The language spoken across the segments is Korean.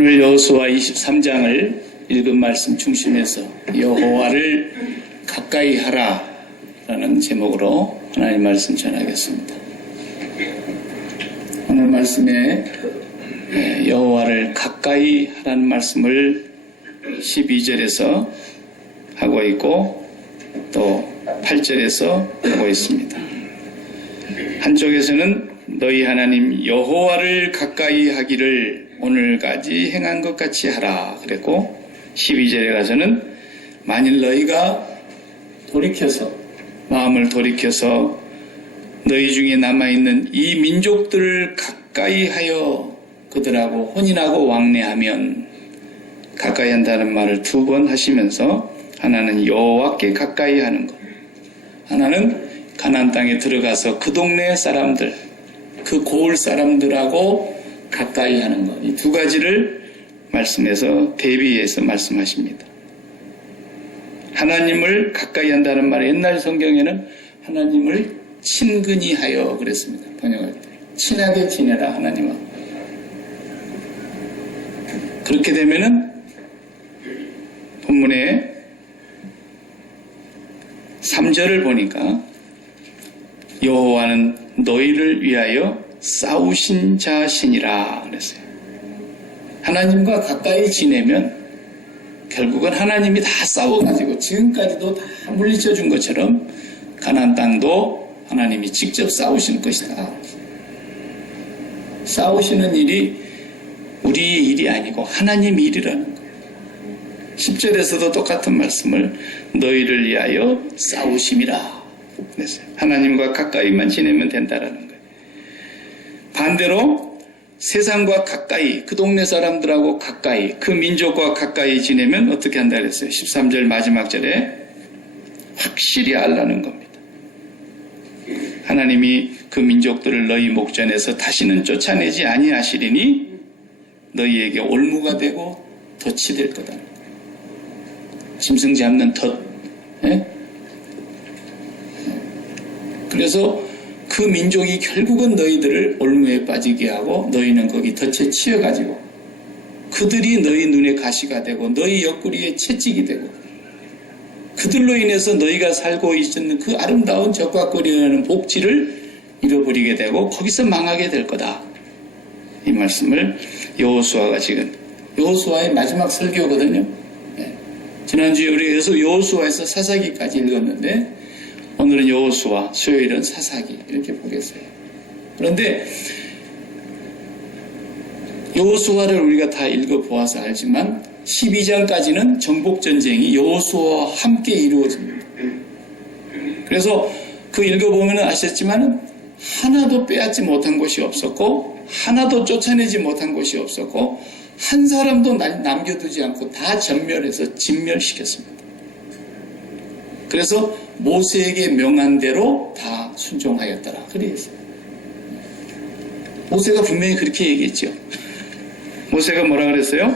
오늘 여호수아 23장을 읽은 말씀 중심에서 여호와를 가까이 하라 라는 제목으로 하나님 말씀 전하겠습니다. 오늘 말씀에 여호와를 가까이 하라는 말씀을 12절에서 하고 있고 또 8절에서 하고 있습니다. 한쪽에서는 너희 하나님 여호와를 가까이 하기를 오늘까지 행한 것 같이 하라 그랬고, 12절에 가서는 만일 너희가 마음을 돌이켜서 너희 중에 남아있는 이 민족들을 가까이 하여 그들하고 혼인하고 왕래하면, 가까이 한다는 말을 2번 하시면서 하나는 여호와께 가까이 하는 것, 하나는 가나안 땅에 들어가서 그 동네 사람들, 그 고을 사람들하고 가까이 하는 것, 이 두 가지를 말씀에서 대비해서 말씀하십니다. 하나님을 가까이 한다는 말에 옛날 성경에는 하나님을 친근히 하여 그랬습니다. 번역할 때 친하게 지내라 하나님하고. 그렇게 되면은 본문에 3절을 보니까 여호와는 너희를 위하여 싸우신 자신이라 그랬어요. 하나님과 가까이 지내면 결국은 하나님이 다 싸워가지고 지금까지도 다 물리쳐 준 것처럼 가나안 땅도 하나님이 직접 싸우실 것이다. 싸우시는 일이 우리의 일이 아니고 하나님 일이라는 거예요. 10절에서도 똑같은 말씀을 너희를 위하여 싸우심이라 그랬어요. 하나님과 가까이만 지내면 된다라는 거예요. 반대로 세상과 가까이, 그 동네 사람들하고 가까이, 그 민족과 가까이 지내면 어떻게 한다 그랬어요? 13절 마지막 절에 확실히 알라는 겁니다. 하나님이 그 민족들을 너희 목전에서 다시는 쫓아내지 아니하시리니 너희에게 올무가 되고 덫이 될 거다. 짐승 잡는 덫. 예? 그래서 그 민족이 결국은 너희들을 올무에 빠지게 하고 너희는 거기 덫에 치여가지고 그들이 너희 눈에 가시가 되고 너희 옆구리에 채찍이 되고 그들로 인해서 너희가 살고 있는 그 아름다운 적과거리라는 복지를 잃어버리게 되고 거기서 망하게 될 거다. 이 말씀을 여호수아가 지금 여호수아의 마지막 설교거든요. 네. 지난주에 우리 여호수아에서 사사기까지 읽었는데 오늘은 여호수아, 수요일은 사사기 이렇게 보겠어요. 그런데 여호수아를 우리가 다 읽어보아서 알지만 12장까지는 정복전쟁이 여호수아와 함께 이루어집니다. 그래서 그 읽어보면 아셨지만 하나도 빼앗지 못한 곳이 없었고 하나도 쫓아내지 못한 곳이 없었고 한 사람도 남겨두지 않고 다 전멸해서 진멸시켰습니다. 그래서 모세에게 명한 대로 다 순종하였더라. 그랬어요. 모세가 분명히 그렇게 얘기했죠. 모세가 뭐라 그랬어요?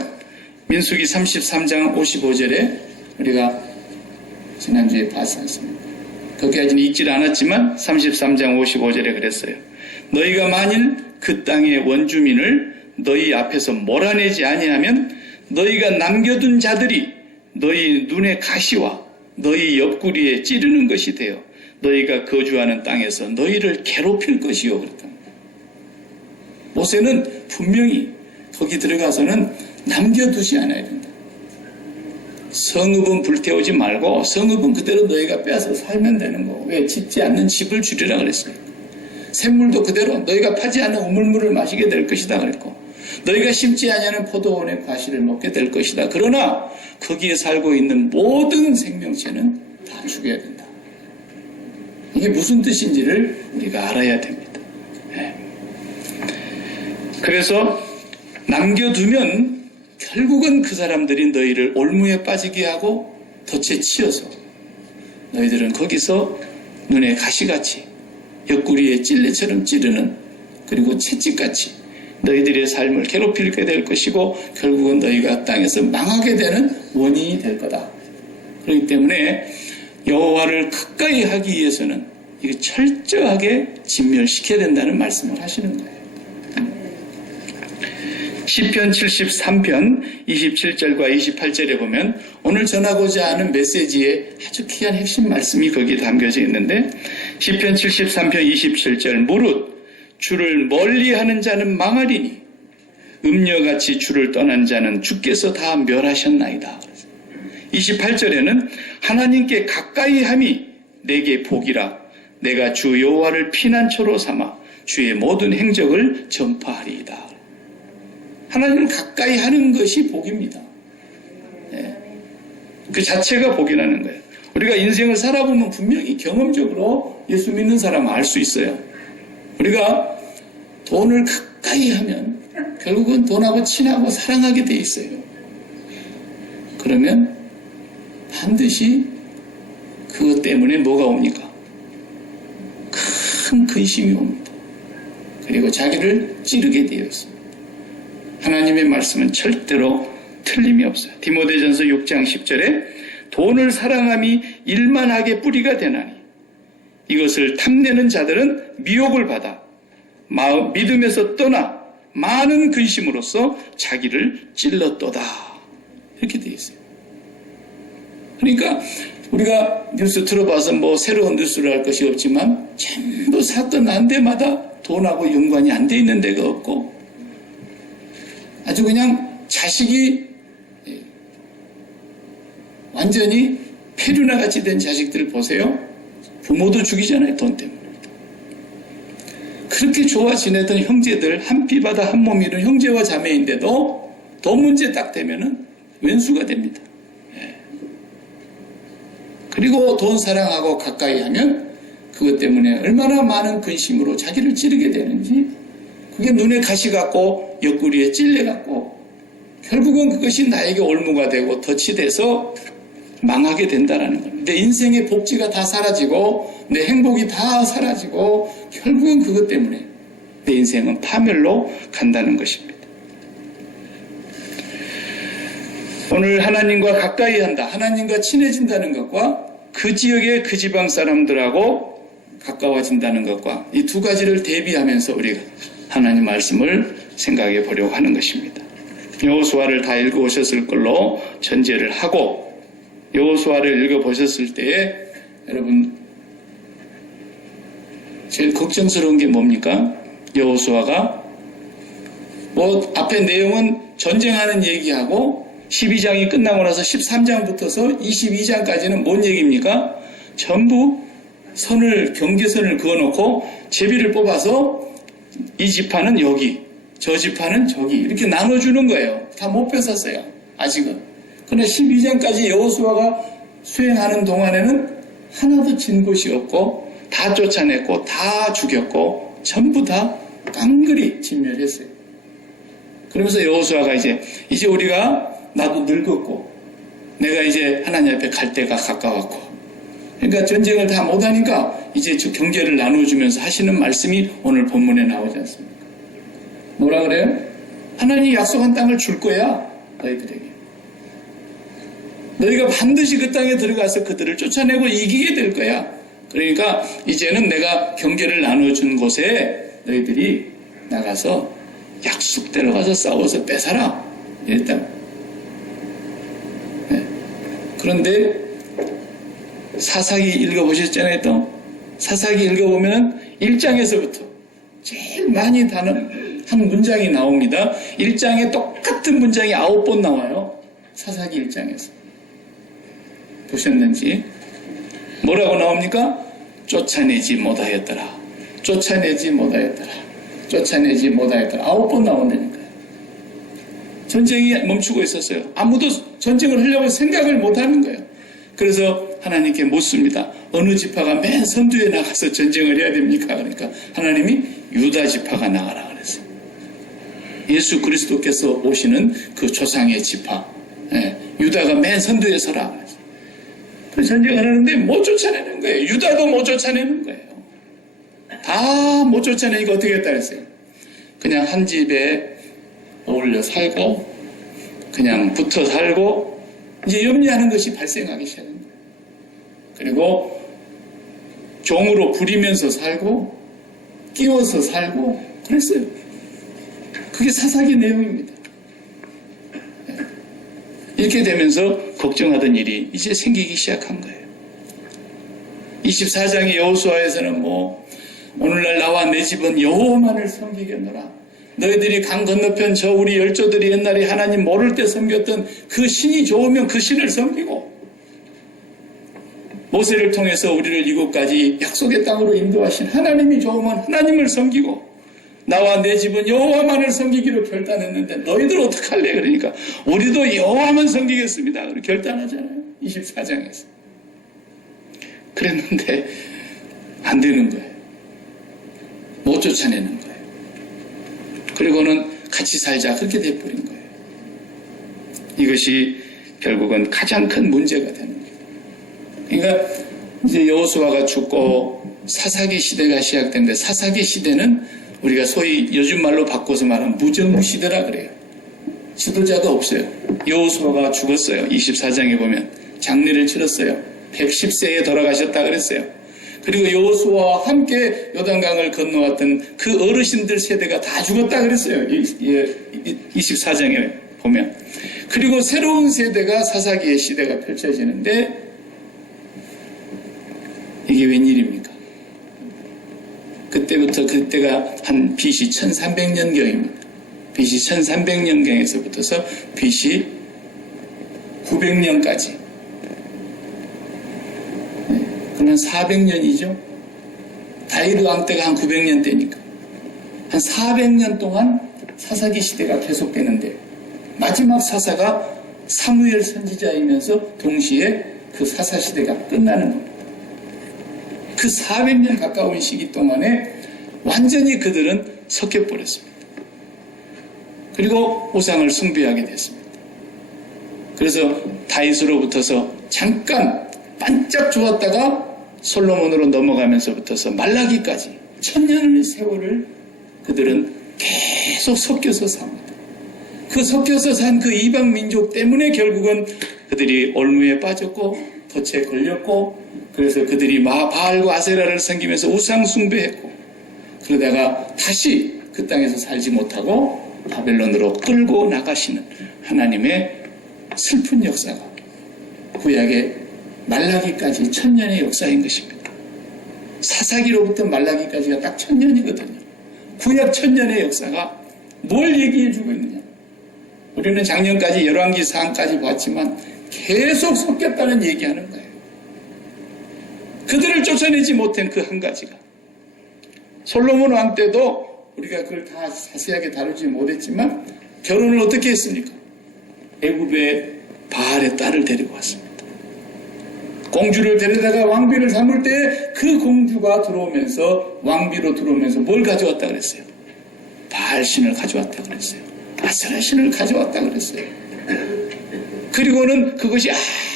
민수기 33장 55절에 우리가 지난주에 봤지 않습니까? 거기까지는 읽질 않았지만 33장 55절에 그랬어요. 너희가 만일 그 땅의 원주민을 너희 앞에서 몰아내지 아니하면 너희가 남겨둔 자들이 너희 눈의 가시와 너희 옆구리에 찌르는 것이 되어 너희가 거주하는 땅에서 너희를 괴롭힐 것이요. 그랬다. 모세는 분명히 거기 들어가서는 남겨두지 않아야 된다. 성읍은 불태우지 말고 성읍은 그대로 너희가 빼앗아 살면 되는 거. 왜? 짓지 않는 집을 주리라 그랬어요. 샘물도 그대로 너희가 파지 않는 우물물을 마시게 될 것이다 그랬고, 너희가 심지 아니하는 포도원의 과실을 먹게 될 것이다. 그러나 거기에 살고 있는 모든 생명체는 다 죽여야 된다. 이게 무슨 뜻인지를 우리가 알아야 됩니다. 네. 그래서 남겨두면 결국은 그 사람들이 너희를 올무에 빠지게 하고 덫에 치여서 너희들은 거기서 눈에 가시같이 옆구리에 찔레처럼 찌르는, 그리고 채찍같이 너희들의 삶을 괴롭히게 될 것이고 결국은 너희가 땅에서 망하게 되는 원인이 될 거다. 그렇기 때문에 여호와를 가까이 하기 위해서는 이거 철저하게 진멸시켜야 된다는 말씀을 하시는 거예요. 시편 73편 27절과 28절에 보면 오늘 전하고자 하는 메시지의 아주 귀한 핵심 말씀이 거기에 담겨져 있는데, 시편 73편 27절 무릇 주를 멀리하는 자는 망하리니 음녀같이 주를 떠난 자는 주께서 다 멸하셨나이다. 28절에는 하나님께 가까이함이 내게 복이라 내가 주 여호와를 피난처로 삼아 주의 모든 행적을 전파하리이다. 하나님을 가까이 하는 것이 복입니다. 그 자체가 복이라는 거예요. 우리가 인생을 살아보면 분명히 경험적으로 예수 믿는 사람은 알 수 있어요. 우리가 돈을 가까이 하면 결국은 돈하고 친하고 사랑하게 돼 있어요. 그러면 반드시 그것 때문에 뭐가 옵니까? 큰 근심이 옵니다. 그리고 자기를 찌르게 되어 있습니다. 하나님의 말씀은 절대로 틀림이 없어요. 디모데전서 6장 10절에 돈을 사랑함이 일만하게 뿌리가 되나니 이것을 탐내는 자들은 미혹을 받아 믿음에서 떠나 많은 근심으로써 자기를 찔렀도다. 이렇게 되어 있어요. 그러니까 우리가 뉴스 들어봐서 뭐 새로운 뉴스를 할 것이 없지만 전부 사건 난 데마다 돈하고 연관이 안 돼 있는 데가 없고 아주 그냥 자식이 완전히 폐류나 같이 된 자식들 보세요. 부모도 죽이잖아요. 돈 때문에. 그렇게 좋아 지내던 형제들 한 피바다 한 몸이던 형제와 자매인데도 돈 문제 딱 되면은 왼수가 됩니다. 그리고 돈 사랑하고 가까이 하면 그것 때문에 얼마나 많은 근심으로 자기를 찌르게 되는지 그게 눈에 가시 같고 옆구리에 찔레 같고 결국은 그것이 나에게 올무가 되고 덫이 돼서 망하게 된다라는 겁니다. 내 인생의 복지가 다 사라지고 내 행복이 다 사라지고 결국은 그것 때문에 내 인생은 파멸로 간다는 것입니다. 오늘 하나님과 가까이 한다, 하나님과 친해진다는 것과 그 지역의 그 지방 사람들하고 가까워진다는 것과 이 두 가지를 대비하면서 우리가 하나님 말씀을 생각해 보려고 하는 것입니다. 여호수아를 다 읽어오셨을 걸로 전제를 하고 여호수아를 읽어보셨을 때에 여러분 제일 걱정스러운 게 뭡니까? 여호수아가 뭐 앞에 내용은 전쟁하는 얘기하고 12장이 끝나고 나서 13장부터서 22장까지는 뭔 얘기입니까? 전부 경계선을 그어놓고 제비를 뽑아서 이 지파는 여기, 저 지파는 저기 이렇게 나눠주는 거예요. 다 못 뺏었어요. 아직은. 그러나 12장까지 여호수아가 수행하는 동안에는 하나도 진 곳이 없고 다 쫓아냈고 다 죽였고 전부 다 깡그리 진멸했어요. 그러면서 여호수아가 이제 우리가 나도 늙었고 내가 이제 하나님 앞에 갈 때가 가까웠고 그러니까 전쟁을 다 못하니까 이제 저 경계를 나눠주면서 하시는 말씀이 오늘 본문에 나오지 않습니까? 뭐라 그래요? 하나님이 약속한 땅을 줄 거야 너희들에게. 너희가 반드시 그 땅에 들어가서 그들을 쫓아내고 이기게 될 거야. 그러니까 이제는 내가 경계를 나눠준 곳에 너희들이 나가서 약속대로 가서 싸워서 뺏어라 이랬다. 그런데 사사기 읽어보셨잖아요. 또 사사기 읽어보면 1장에서부터 제일 많이 다는 한 문장이 나옵니다. 1장에 똑같은 문장이 9번 나와요. 사사기 1장에서 보셨는지 뭐라고 나옵니까? 쫓아내지 못하였더라. 쫓아내지 못하였더라. 쫓아내지 못하였더라. 9번 나온다니까요. 전쟁이 멈추고 있었어요. 아무도 전쟁을 하려고 생각을 못하는 거예요. 그래서 하나님께 묻습니다. 어느 지파가 맨 선두에 나가서 전쟁을 해야 됩니까? 그러니까 하나님이 유다 지파가 나가라 그랬어요. 예수 그리스도께서 오시는 그 조상의 지파 유다가 맨 선두에 서라 그랬어요. 그 전쟁을 하는데 못 쫓아내는 거예요. 유다도 못 쫓아내는 거예요. 다 못 쫓아내니까 어떻게 했다 그랬어요? 그냥 한 집에 어울려 살고 그냥 붙어 살고 이제 염려하는 것이 발생하기 시작합니다. 그리고 종으로 부리면서 살고 끼워서 살고 그랬어요. 그게 사사기 내용입니다. 이렇게 되면서 걱정하던 일이 이제 생기기 시작한 거예요. 24장의 여호수아에서는 오늘날 나와 내 집은 여호와만을 섬기겠노라. 너희들이 강 건너편 저 우리 열조들이 옛날에 하나님 모를 때 섬겼던 그 신이 좋으면 그 신을 섬기고, 모세를 통해서 우리를 이곳까지 약속의 땅으로 인도하신 하나님이 좋으면 하나님을 섬기고, 나와 내 집은 여호와만을 섬기기로 결단했는데 너희들 어떡할래? 그러니까 우리도 여호와만 섬기겠습니다. 그렇게 결단하잖아요. 24장에서. 그랬는데 안 되는 거예요. 못 쫓아내는 거예요. 그리고는 같이 살자, 그렇게 돼버린 거예요. 이것이 결국은 가장 큰 문제가 되는 거예요. 그러니까 이제 여호수아가 죽고 사사기 시대가 시작됐는데, 사사기 시대는 우리가 소위 요즘 말로 바꿔서 말하면 무정부시대라 그래요. 지도자가 없어요. 여호수아가 죽었어요. 24장에 보면 장례를 치렀어요. 110세에 돌아가셨다 그랬어요. 그리고 여호수아와 함께 요단강을 건너왔던 그 어르신들 세대가 다 죽었다 그랬어요. 24장에 보면. 그리고 새로운 세대가 사사기의 시대가 펼쳐지는데, 이게 웬일입니까? 그때가 한 BC 1300년경입니다. BC 1300년경에서부터서 BC 900년까지. 그러면 400년이죠. 다윗 왕 때가 한 900년 때니까. 한 400년 동안 사사기 시대가 계속되는데, 마지막 사사가 사무엘 선지자이면서 동시에 그 사사 시대가 끝나는 겁니다. 그 400년 가까운 시기 동안에 완전히 그들은 섞여버렸습니다. 그리고 우상을 숭배하게 됐습니다. 그래서 다윗으로부터서 잠깐 반짝 좋았다가 솔로몬으로 넘어가면서부터서 말라기까지 1000년의 세월을 그들은 계속 섞여서 삽니다. 그 섞여서 산 그 이방 민족 때문에 결국은 그들이 올무에 빠졌고 덫에 걸렸고, 그래서 그들이 바알과 아세라를 섬기면서 우상 숭배했고, 그러다가 다시 그 땅에서 살지 못하고 바벨론으로 끌고 나가시는 하나님의 슬픈 역사가 구약의 말라기까지 1000년의 역사인 것입니다. 사사기로부터 말라기까지가 딱 1000년이거든요. 구약 1000년의 역사가 뭘 얘기해주고 있느냐. 우리는 작년까지 열왕기 사항까지 봤지만 계속 섞였다는 얘기하는 거예요. 그들을 쫓아내지 못한 그 한 가지가, 솔로몬 왕 때도 우리가 그걸 다 자세하게 다루지 못했지만 결혼을 어떻게 했습니까? 애굽의 바알의 딸을 데리고 왔습니다. 공주를 데려다가 왕비를 삼을 때 그 공주가 들어오면서, 왕비로 들어오면서 뭘 가져왔다 그랬어요? 바알 신을 가져왔다 그랬어요. 아세라 신을 가져왔다 그랬어요. 그리고는 그것이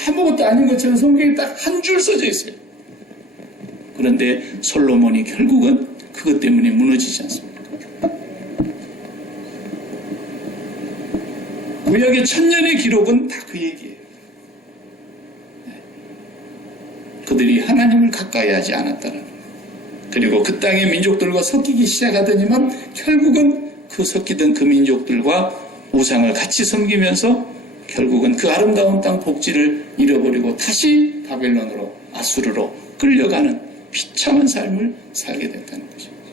아무것도 아닌 것처럼 성경에 딱 한 줄 써져 있어요. 그런데 솔로몬이 결국은 그것 때문에 무너지지 않습니까? 구약의 1000년의 기록은 다 그 얘기예요. 그들이 하나님을 가까이 하지 않았다는 거예요. 그리고 그 땅의 민족들과 섞이기 시작하더니만 결국은 그 섞이던 그 민족들과 우상을 같이 섬기면서 결국은 그 아름다운 땅 복지를 잃어버리고 다시 바벨론으로, 아수르로 끌려가는 비참한 삶을 살게 됐다는 것입니다.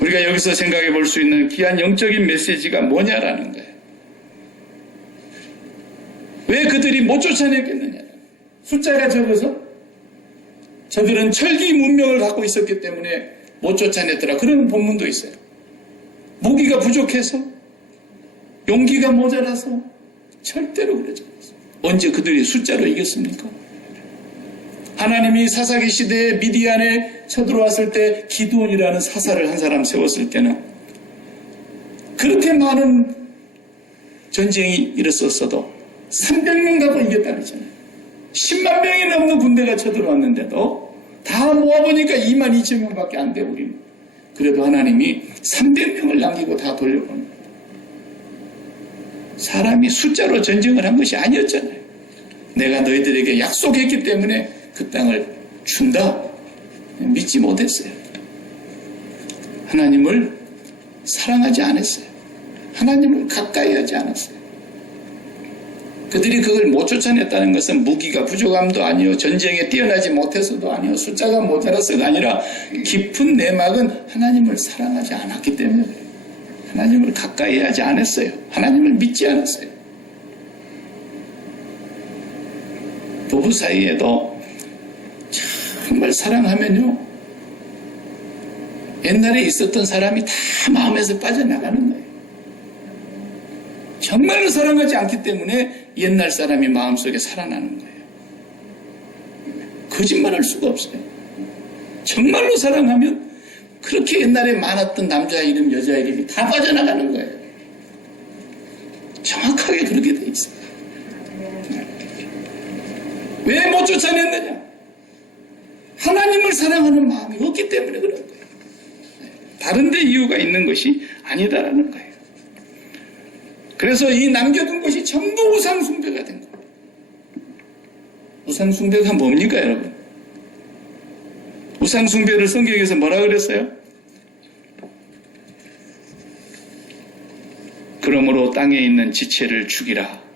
우리가 여기서 생각해 볼 수 있는 귀한 영적인 메시지가 뭐냐라는 거예요. 왜 그들이 못 쫓아내겠느냐. 숫자가 적어서 저들은 철기 문명을 갖고 있었기 때문에 못 쫓아냈더라. 그런 본문도 있어요. 무기가 부족해서, 용기가 모자라서, 절대로 그러지 않았어요. 언제 그들이 숫자로 이겼습니까? 하나님이 사사기 시대에 미디안에 쳐들어왔을 때 기드온이라는 사사를 한 사람 세웠을 때는 그렇게 많은 전쟁이 일었었어도 300명 갖고 이겼다 그랬잖아요. 10만 명이 넘는 군대가 쳐들어왔는데도 다 모아보니까 22,000명밖에 안 돼, 우리는. 그래도 하나님이 300명을 남기고 다 돌려보냅니다. 사람이 숫자로 전쟁을 한 것이 아니었잖아요. 내가 너희들에게 약속했기 때문에 그 땅을 준다. 믿지 못했어요. 하나님을 사랑하지 않았어요. 하나님을 가까이 하지 않았어요. 그들이 그걸 못 쫓아냈다는 것은 무기가 부족함도 아니요, 전쟁에 뛰어나지 못해서도 아니요, 숫자가 모자라서가 아니라 깊은 내막은 하나님을 사랑하지 않았기 때문에 그래요. 하나님을 가까이 하지 않았어요. 하나님을 믿지 않았어요. 부부 사이에도 정말 사랑하면요, 옛날에 있었던 사람이 다 마음에서 빠져나가는 거예요. 정말로 사랑하지 않기 때문에 옛날 사람이 마음속에 살아나는 거예요. 거짓말할 수가 없어요. 정말로 사랑하면 그렇게 옛날에 많았던 남자 이름, 여자 이름이 다 빠져나가는 거예요. 정확하게 그렇게 돼 있어요. 왜 못 쫓아냈느냐? 하나님을 사랑하는 마음이 없기 때문에 그런 거예요. 다른 데 이유가 있는 것이 아니다라는 거예요. 그래서 이 남겨둔 것이 전부 우상숭배가 된 거예요. 우상숭배가 뭡니까, 여러분? 우상숭배를 성경에서 뭐라 그랬어요? 그러므로 땅에 있는 지체를 죽이라.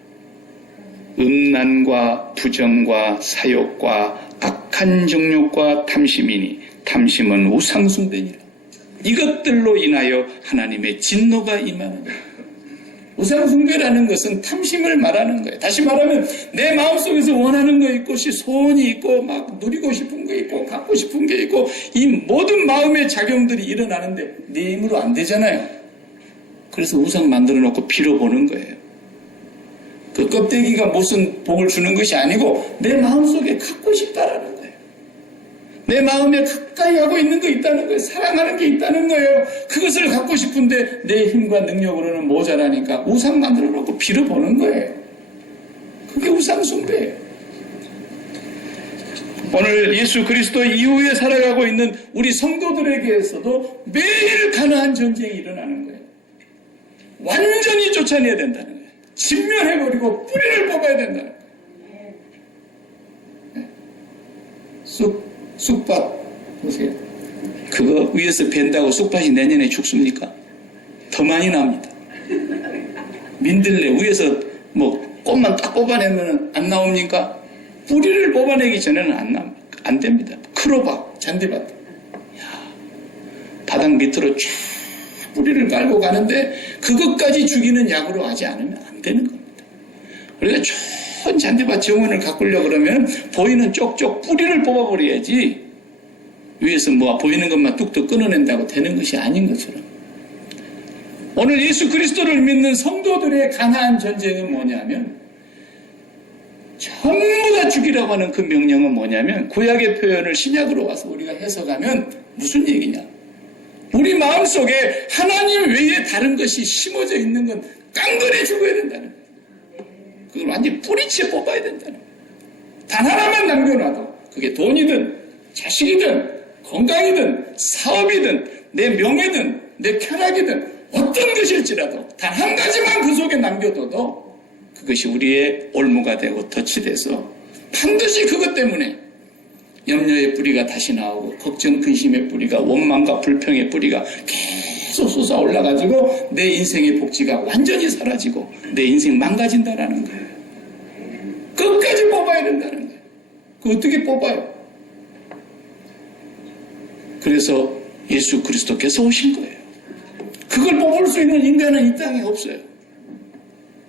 음란과 부정과 사욕과 악한 정욕과 탐심이니 탐심은 우상숭배니라. 이것들로 인하여 하나님의 진노가 임하느니라. 우상숭배라는 것은 탐심을 말하는 거예요. 다시 말하면 내 마음속에서 원하는 거 있고 소원이 있고 막 누리고 싶은 거 있고 갖고 싶은 게 있고 이 모든 마음의 작용들이 일어나는데 내 힘으로 안 되잖아요. 그래서 우상 만들어 놓고 빌어보는 거예요. 그 껍데기가 무슨 복을 주는 것이 아니고 내 마음속에 갖고 싶다라는 거예요. 내 마음에 가까이 하고 있는 거 있다는 거예요. 사랑하는 게 있다는 거예요. 그것을 갖고 싶은데 내 힘과 능력으로는 모자라니까 우상 만들어 놓고 빌어보는 거예요. 그게 우상숭배예요. 오늘 예수 그리스도 이후에 살아가고 있는 우리 성도들에게서도 매일 가나안 전쟁이 일어나는 거예요. 완전히 쫓아내야 된다는 거예요. 진멸해버리고 뿌리를 뽑아야 된다는 거예요. 쑥밭 보세요. 그거 위에서 벤다고 쑥밭이 내년에 죽습니까? 더 많이 납니다. 민들레 위에서 뭐 꽃만 딱 뽑아내면 안 나옵니까? 뿌리를 뽑아내기 전에는 안 됩니다. 크로박, 잔디밭. 바닥 밑으로 쫙 뿌리를 깔고 가는데 그것까지 죽이는 약으로 하지 않으면 안 되는 겁니다. 그러니까 좋은 잔디밭 정원을 가꾸려고 그러면 보이는 쪽쪽 뿌리를 뽑아버려야지 위에서 뭐 보이는 것만 뚝뚝 끊어낸다고 되는 것이 아닌 것처럼. 오늘 예수 그리스도를 믿는 성도들의 가나안 전쟁은 뭐냐면 전부 다 죽이라고 하는 그 명령은 뭐냐면 구약의 표현을 신약으로 와서 우리가 해석하면 무슨 얘기냐. 우리 마음속에 하나님 외에 다른 것이 심어져 있는 건 깡그리 죽어야 된다는 거예요. 그걸 완전히 뿌리채 뽑아야 된다는 거예요. 단 하나만 남겨놔도 그게 돈이든 자식이든 건강이든 사업이든 내 명예든 내 쾌락이든 어떤 것일지라도 단 한 가지만 그 속에 남겨둬도 그것이 우리의 올무가 되고 덫이 돼서 반드시 그것 때문에 염려의 뿌리가 다시 나오고 걱정 근심의 뿌리가 원망과 불평의 뿌리가 계속 솟아 올라가지고 내 인생의 복지가 완전히 사라지고 내 인생 망가진다라는 거예요. 끝까지 뽑아야 된다는 거예요. 그거 어떻게 뽑아요? 그래서 예수 그리스도께서 오신 거예요. 그걸 뽑을 수 있는 인간은 이 땅에 없어요.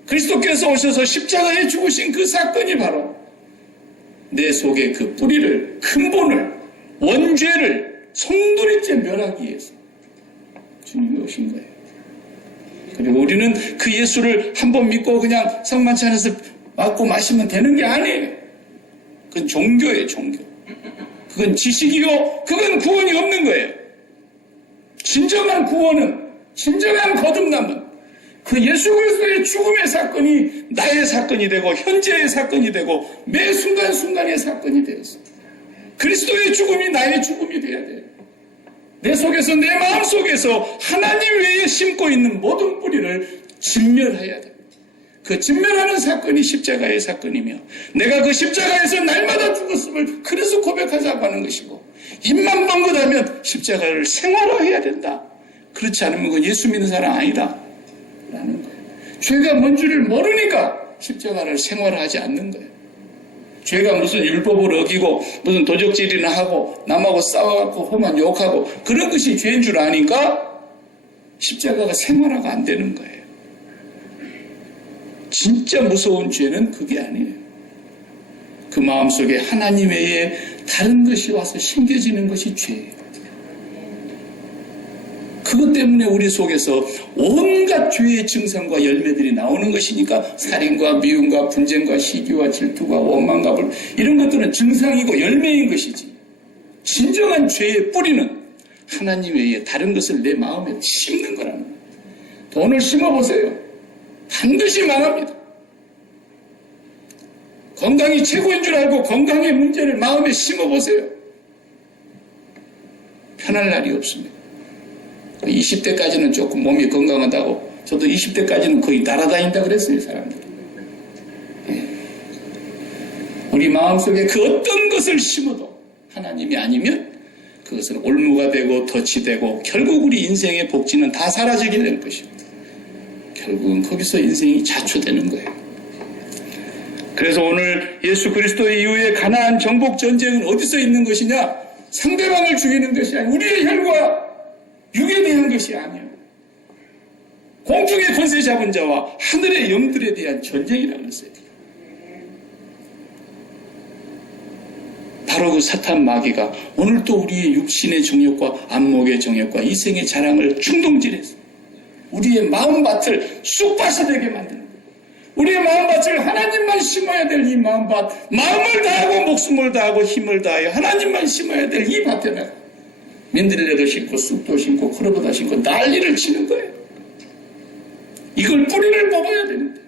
그리스도께서 오셔서 십자가에 죽으신 그 사건이 바로 내 속의 그 뿌리를, 근본을, 원죄를 송두리째 멸하기 위해서 주님이 오신 거예요. 그리고 우리는 그 예수를 한번 믿고 그냥 성만찬에서 맞고 마시면 되는 게 아니에요. 그건 종교예요, 종교. 그건 지식이요, 그건 구원이 없는 거예요. 진정한 구원은, 진정한 거듭남은 그 예수 그리스도의 죽음의 사건이 나의 사건이 되고 현재의 사건이 되고 매 순간순간의 사건이 되었어. 그리스도의 죽음이 나의 죽음이 돼야 돼요. 내 속에서, 내 마음 속에서 하나님 외에 심고 있는 모든 뿌리를 진멸해야 돼요. 그 진멸하는 사건이 십자가의 사건이며 내가 그 십자가에서 날마다 죽었음을 그래서 고백하자고 하는 것이고 입만 번긋하면 십자가를 생활화해야 된다. 그렇지 않으면 그건 예수 믿는 사람 아니다 라는 거예요. 죄가 뭔 줄을 모르니까 십자가를 생활하지 않는 거예요. 죄가 무슨 율법을 어기고 무슨 도적질이나 하고 남하고 싸워갖고 험한 욕하고 그런 것이 죄인 줄 아니까 십자가가 생활화가 안 되는 거예요. 진짜 무서운 죄는 그게 아니에요. 그 마음속에 하나님 외에 다른 것이 와서 심겨지는 것이 죄예요. 그것 때문에 우리 속에서 온갖 죄의 증상과 열매들이 나오는 것이니까 살인과 미움과 분쟁과 시기와 질투와 원망과 불 이런 것들은 증상이고 열매인 것이지. 진정한 죄의 뿌리는 하나님 외에 다른 것을 내 마음에 심는 거라는 거예요. 돈을 심어보세요. 반드시 망합니다. 건강이 최고인 줄 알고 건강의 문제를 마음에 심어보세요. 편할 날이 없습니다. 20대까지는 조금 몸이 건강하다고 저도 20대까지는 거의 날아다닌다 그랬어요. 사람들이. 우리 마음속에 그 어떤 것을 심어도 하나님이 아니면 그것은 올무가 되고 덫이 되고 결국 우리 인생의 복지는 다 사라지게 될 것입니다. 결국은 거기서 인생이 자초되는 거예요. 그래서 오늘 예수 그리스도 이후에 가나안 정복 전쟁은 어디서 있는 것이냐? 상대방을 죽이는 것이 아니라 우리의 혈과 육에 대한 것이 아니에요. 공중의 권세 잡은 자와 하늘의 영들에 대한 전쟁이라고 했어요. 바로 그 사탄 마귀가 오늘 또 우리의 육신의 정욕과 안목의 정욕과 이생의 자랑을 충동질해서 우리의 마음밭을 쑥밭이 되게 만드는 거예요. 우리의 마음밭을 하나님만 심어야 될 이 마음밭, 마음을 다하고 목숨을 다하고 힘을 다하여 하나님만 심어야 될 이 밭에다가 민들레를 심고 쑥도 심고 크로보다 심고 난리를 치는 거예요. 이걸 뿌리를 뽑아야 되는데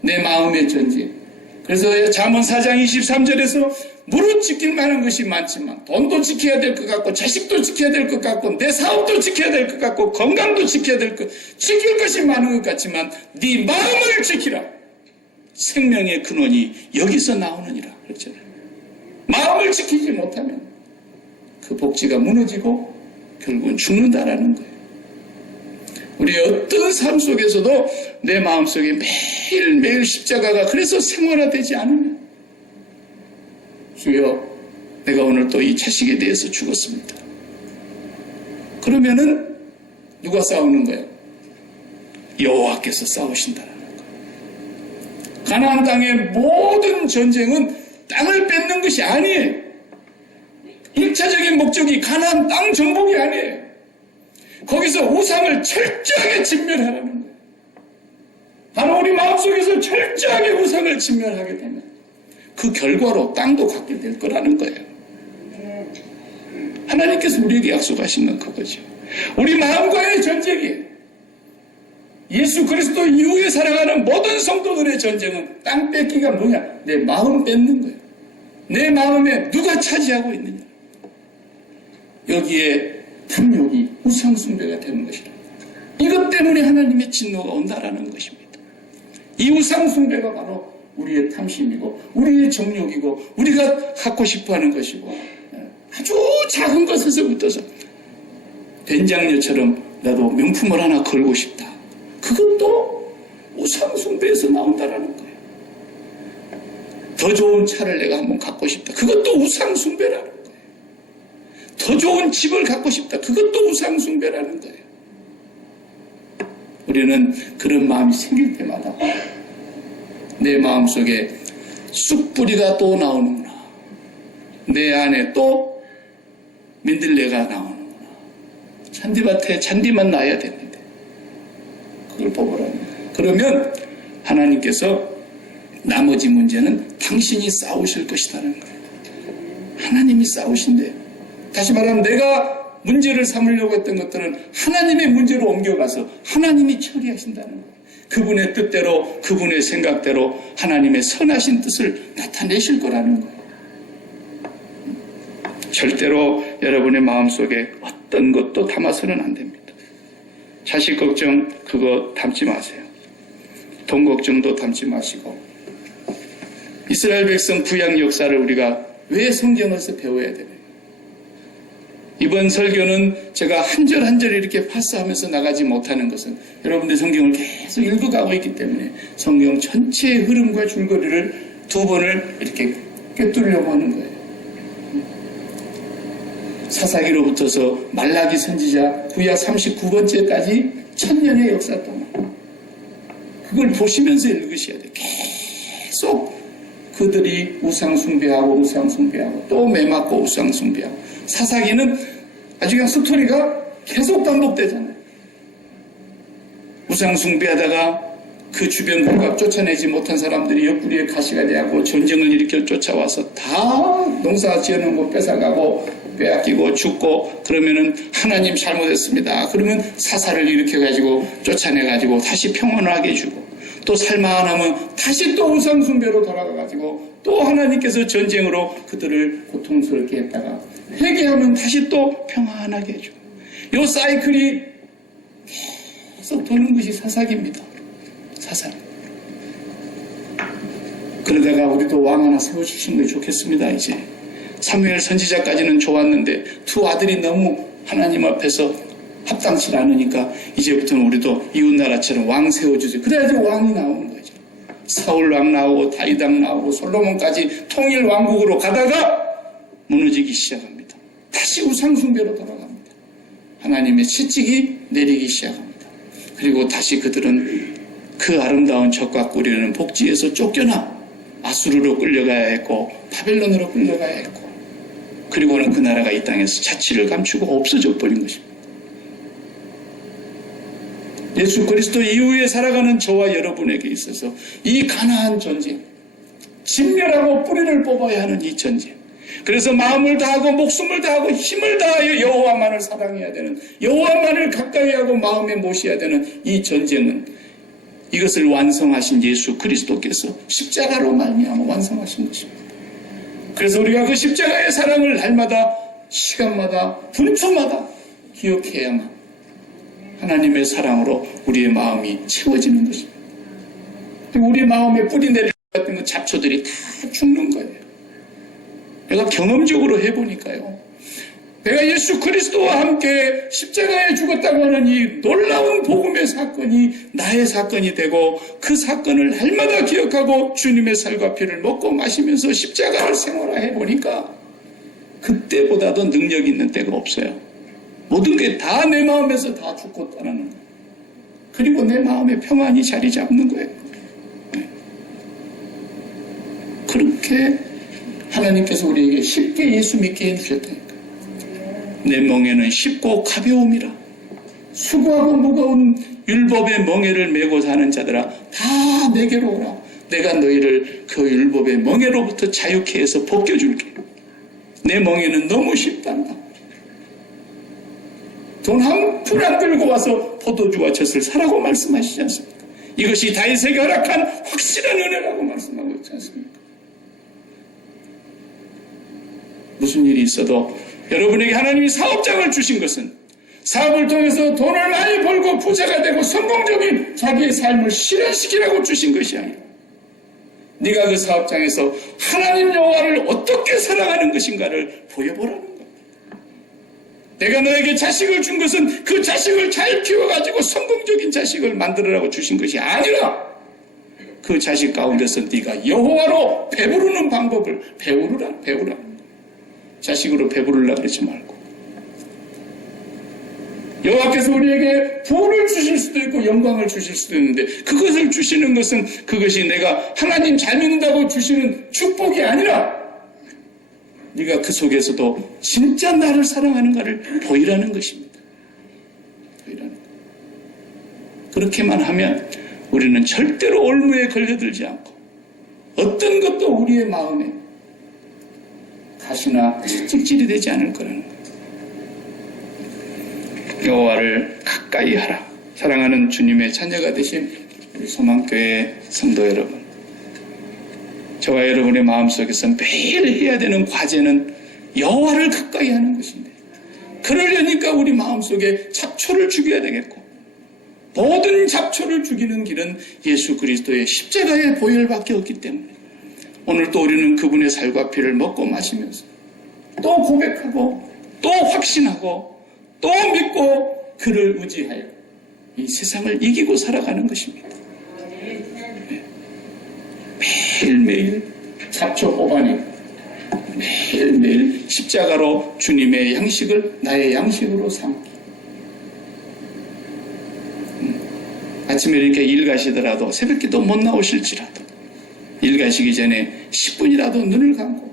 내 마음의 전쟁. 그래서 잠언 4장 23절에서 무릇 지킬 만한 것이 많지만 돈도 지켜야 될 것 같고 자식도 지켜야 될 것 같고 내 사업도 지켜야 될 것 같고 건강도 지켜야 될 것 지킬 것이 많은 것 같지만 네 마음을 지키라. 생명의 근원이 여기서 나오느니라 그랬잖아요. 마음을 지키지 못하면 그 복지가 무너지고 결국은 죽는다라는 거예요. 우리 어떤 삶 속에서도 내 마음속에 매일매일 십자가가 그래서 생활화되지 않으면 주여 내가 오늘 또 이 자식에 대해서 죽었습니다. 그러면은 누가 싸우는 거예요? 여호와께서 싸우신다라는 거예요. 가나안 땅의 모든 전쟁은 땅을 뺏는 것이 아니에요. 1차적인 목적이 가나안 땅 정복이 아니에요. 거기서 우상을 철저하게 진멸하라는 거예요. 바로 우리 마음속에서 철저하게 우상을 진멸하게 되면 그 결과로 땅도 갖게 될 거라는 거예요. 하나님께서 우리에게 약속하신 건 그거죠. 우리 마음과의 전쟁이에요. 예수 그리스도 이후에 살아가는 모든 성도들의 전쟁은 땅 뺏기가 뭐냐? 내 마음 뺏는 거예요. 내 마음에 누가 차지하고 있느냐? 여기에 탐욕이 우상 숭배가 되는 것이다. 이것 때문에 하나님의 진노가 온다라는 것입니다. 이 우상 숭배가 바로 우리의 탐심이고 우리의 정욕이고 우리가 갖고 싶어하는 것이고 아주 작은 것에서부터서 된장녀처럼 나도 명품을 하나 걸고 싶다. 그것도 우상 숭배에서 나온다라는 거예요. 더 좋은 차를 내가 한번 갖고 싶다. 그것도 우상 숭배라는 거예요. 더 좋은 집을 갖고 싶다. 그것도 우상 숭배라는 거예요. 우리는 그런 마음이 생길 때마다 내 마음속에 쑥뿌리가 또 나오는구나. 내 안에 또 민들레가 나오는구나. 잔디밭에 잔디만 나야 되는데 그걸 뽑으라는 거예요. 그러면 하나님께서 나머지 문제는 당신이 싸우실 것이라는 거예요. 하나님이 싸우신대요. 다시 말하면 내가 문제를 삼으려고 했던 것들은 하나님의 문제로 옮겨가서 하나님이 처리하신다는 거예요. 그분의 뜻대로 그분의 생각대로 하나님의 선하신 뜻을 나타내실 거라는 거예요. 절대로 여러분의 마음속에 어떤 것도 담아서는 안 됩니다. 자식 걱정 그거 담지 마세요. 돈 걱정도 담지 마시고 이스라엘 백성 부양 역사를 우리가 왜 성경에서 배워야 되나요? 이번 설교는 제가 한 절 한 절 이렇게 파스하면서 나가지 못하는 것은 여러분들 성경을 계속 읽어가고 있기 때문에 성경 전체의 흐름과 줄거리를 두 번을 이렇게 꿰뚫으려고 하는 거예요. 사사기로부터서 말라기 선지자 구약 39번째까지 1000년의 역사 동안 그걸 보시면서 읽으셔야 돼요. 계속 그들이 우상숭배하고 또 매맞고 우상숭배하고. 사사기는 아주 그냥 스토리가 계속 반복되잖아요. 우상숭배하다가 그 주변 국가 쫓아내지 못한 사람들이 옆구리에 가시가 되고 전쟁을 일으켜 쫓아와서 다 농사 지어놓은 거 뺏어가고 빼앗기고 죽고 그러면은 하나님 잘못했습니다. 그러면 사사를 일으켜가지고 쫓아내가지고 다시 평온하게 해주고 또 살만하면 다시 또 우상숭배로 돌아가가지고 또 하나님께서 전쟁으로 그들을 고통스럽게 했다가 회개하면 다시 또 평안하게 해주고 이 사이클이 계속 도는 것이 사사기입니다. 사사. 그러다가 우리도 왕 하나 세워주시는 게 좋겠습니다. 이제 사무엘 선지자까지는 좋았는데 두 아들이 너무 하나님 앞에서 합당치 않으니까 이제부터는 우리도 이웃나라처럼 왕 세워주세요. 그래야지 왕이 나오는 거죠. 사울 왕 나오고 다윗 왕 나오고 솔로몬까지 통일 왕국으로 가다가 무너지기 시작합니다. 다시 우상숭배로 돌아갑니다. 하나님의 채찍이 내리기 시작합니다. 그리고 다시 그들은 그 아름다운 젖과 꿀이라는 복지에서 쫓겨나 아수르로 끌려가야 했고 바벨론으로 끌려가야 했고 그리고는 그 나라가 이 땅에서 자취를 감추고 없어져 버린 것입니다. 예수 그리스도 이후에 살아가는 저와 여러분에게 있어서 이 가나안 전쟁, 진멸하고 뿌리를 뽑아야 하는 이 전쟁, 그래서 마음을 다하고 목숨을 다하고 힘을 다하여 여호와만을 사랑해야 되는, 여호와만을 가까이 하고 마음에 모셔야 되는 이 전쟁은 이것을 완성하신 예수 그리스도께서 십자가로 말미암아 완성하신 것입니다. 그래서 우리가 그 십자가의 사랑을 날마다 시간마다 분초마다 기억해야만 하나님의 사랑으로 우리의 마음이 채워지는 것입니다. 우리 마음에 뿌리 내릴 것 같은 잡초들이 다 죽는 거예요. 내가 경험적으로 해보니까요. 내가 예수 그리스도와 함께 십자가에 죽었다고 하는 이 놀라운 복음의 사건이 나의 사건이 되고 그 사건을 날마다 기억하고 주님의 살과 피를 먹고 마시면서 십자가를 생활해 보니까 그때보다도 능력 있는 때가 없어요. 모든 게 다 내 마음에서 다 죽고 떠나는 거예요. 그리고 내 마음에 평안이 자리 잡는 거예요. 그렇게 하나님께서 우리에게 쉽게 예수 믿게 해주셨다니까. 내 멍에는 쉽고 가벼움이라. 수고하고 무거운 율법의 멍에를 메고 사는 자들아 다 내게로 오라. 내가 너희를 그 율법의 멍에로부터 자유케 해서 벗겨줄게. 내 멍에는 너무 쉽단다. 돈 한 푼 안 들고 와서 포도주와 젖을 사라고 말씀하시지 않습니까? 이것이 다윗에게 허락한 확실한 은혜라고 말씀하고 있지 않습니까? 무슨 일이 있어도 여러분에게 하나님이 사업장을 주신 것은 사업을 통해서 돈을 많이 벌고 부자가 되고 성공적인 자기의 삶을 실현시키라고 주신 것이 아니라 네가 그 사업장에서 하나님 여호와를 어떻게 사랑하는 것인가를 보여보라는 겁니다. 내가 너에게 자식을 준 것은 그 자식을 잘 키워가지고 성공적인 자식을 만들으라고 주신 것이 아니라 그 자식 가운데서 네가 여호와로 배부르는 방법을 배우라. 자식으로 배부르려고 그러지 말고 여호와께서 우리에게 부를 주실 수도 있고 영광을 주실 수도 있는데 그것을 주시는 것은 그것이 내가 하나님 잘 믿는다고 주시는 축복이 아니라 네가 그 속에서도 진짜 나를 사랑하는가를 보이라는 것입니다. 그렇게만 하면 우리는 절대로 올무에 걸려들지 않고 어떤 것도 우리의 마음에 가시나 채찍질이 되지 않을 거라는 거예요. 여호와를 가까이 하라. 사랑하는 주님의 자녀가 되신 우리 소망교회 성도 여러분, 저와 여러분의 마음속에서 매일 해야 되는 과제는 여호와를 가까이 하는 것인데 그러려니까 우리 마음속에 잡초를 죽여야 되겠고 모든 잡초를 죽이는 길은 예수 그리스도의 십자가의 보혈밖에 없기 때문에 오늘 또 우리는 그분의 살과 피를 먹고 마시면서 또 고백하고 또 확신하고 또 믿고 그를 의지하여 이 세상을 이기고 살아가는 것입니다. 매일매일 잡초 뽑아내고 매일매일 십자가로 주님의 양식을 나의 양식으로 삼기. 아침에 이렇게 일 가시더라도 새벽기도 못 나오실지라도 일 가시기 전에 10분이라도 눈을 감고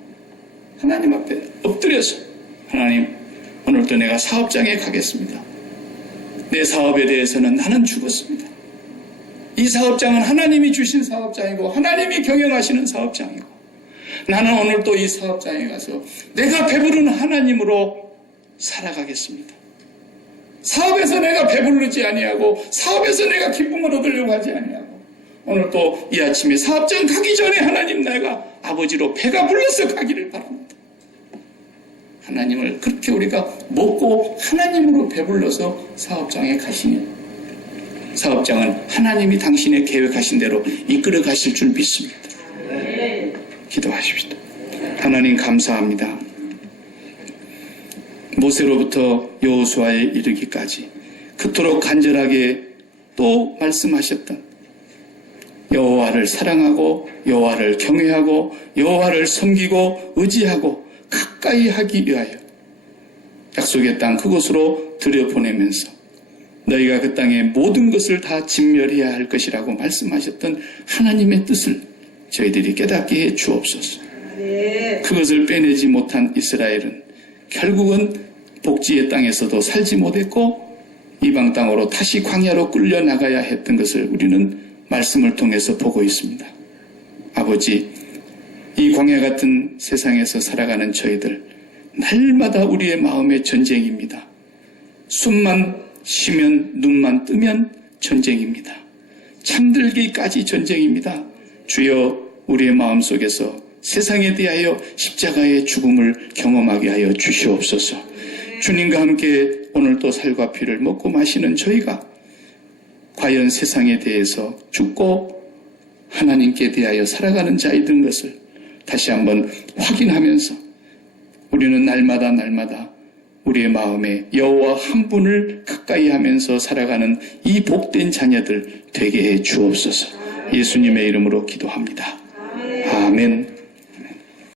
하나님 앞에 엎드려서 하나님, 오늘도 내가 사업장에 가겠습니다. 내 사업에 대해서는 나는 죽었습니다. 이 사업장은 하나님이 주신 사업장이고 하나님이 경영하시는 사업장이고 나는 오늘 또 이 사업장에 가서 내가 배부른 하나님으로 살아가겠습니다. 사업에서 내가 배부르지 아니하고 사업에서 내가 기쁨을 얻으려고 하지 아니하고 오늘 또 이 아침에 사업장 가기 전에 하나님 내가 아버지로 배가 불러서 가기를 바랍니다. 하나님을 그렇게 우리가 먹고 하나님으로 배불러서 사업장에 가시면 사업장은 하나님이 당신의 계획하신 대로 이끌어 가실 줄 믿습니다. 기도하십시다. 하나님 감사합니다. 모세로부터 여호수아에 이르기까지 그토록 간절하게 또 말씀하셨던 여호와를 사랑하고 여호와를 경외하고 여호와를 섬기고 의지하고 가까이 하기 위하여 약속의 땅 그곳으로 들여보내면서 너희가 그 땅의 모든 것을 다 진멸해야 할 것이라고 말씀하셨던 하나님의 뜻을 저희들이 깨닫게 해 주옵소서. 그것을 빼내지 못한 이스라엘은 결국은 복지의 땅에서도 살지 못했고 이방 땅으로 다시 광야로 끌려 나가야 했던 것을 우리는 말씀을 통해서 보고 있습니다. 아버지, 이 광야 같은 세상에서 살아가는 저희들 날마다 우리의 마음의 전쟁입니다. 숨만 쉬면 눈만 뜨면 전쟁입니다. 잠들기까지 전쟁입니다. 주여 우리의 마음속에서 세상에 대하여 십자가의 죽음을 경험하게 하여 주시옵소서. 주님과 함께 오늘도 살과 피를 먹고 마시는 저희가 과연 세상에 대해서 죽고 하나님께 대하여 살아가는 자이든 것을 다시 한번 확인하면서 우리는 날마다 우리의 마음에 여호와 한 분을 가까이 하면서 살아가는 이 복된 자녀들 되게 해 주옵소서. 예수님의 이름으로 기도합니다. 아멘.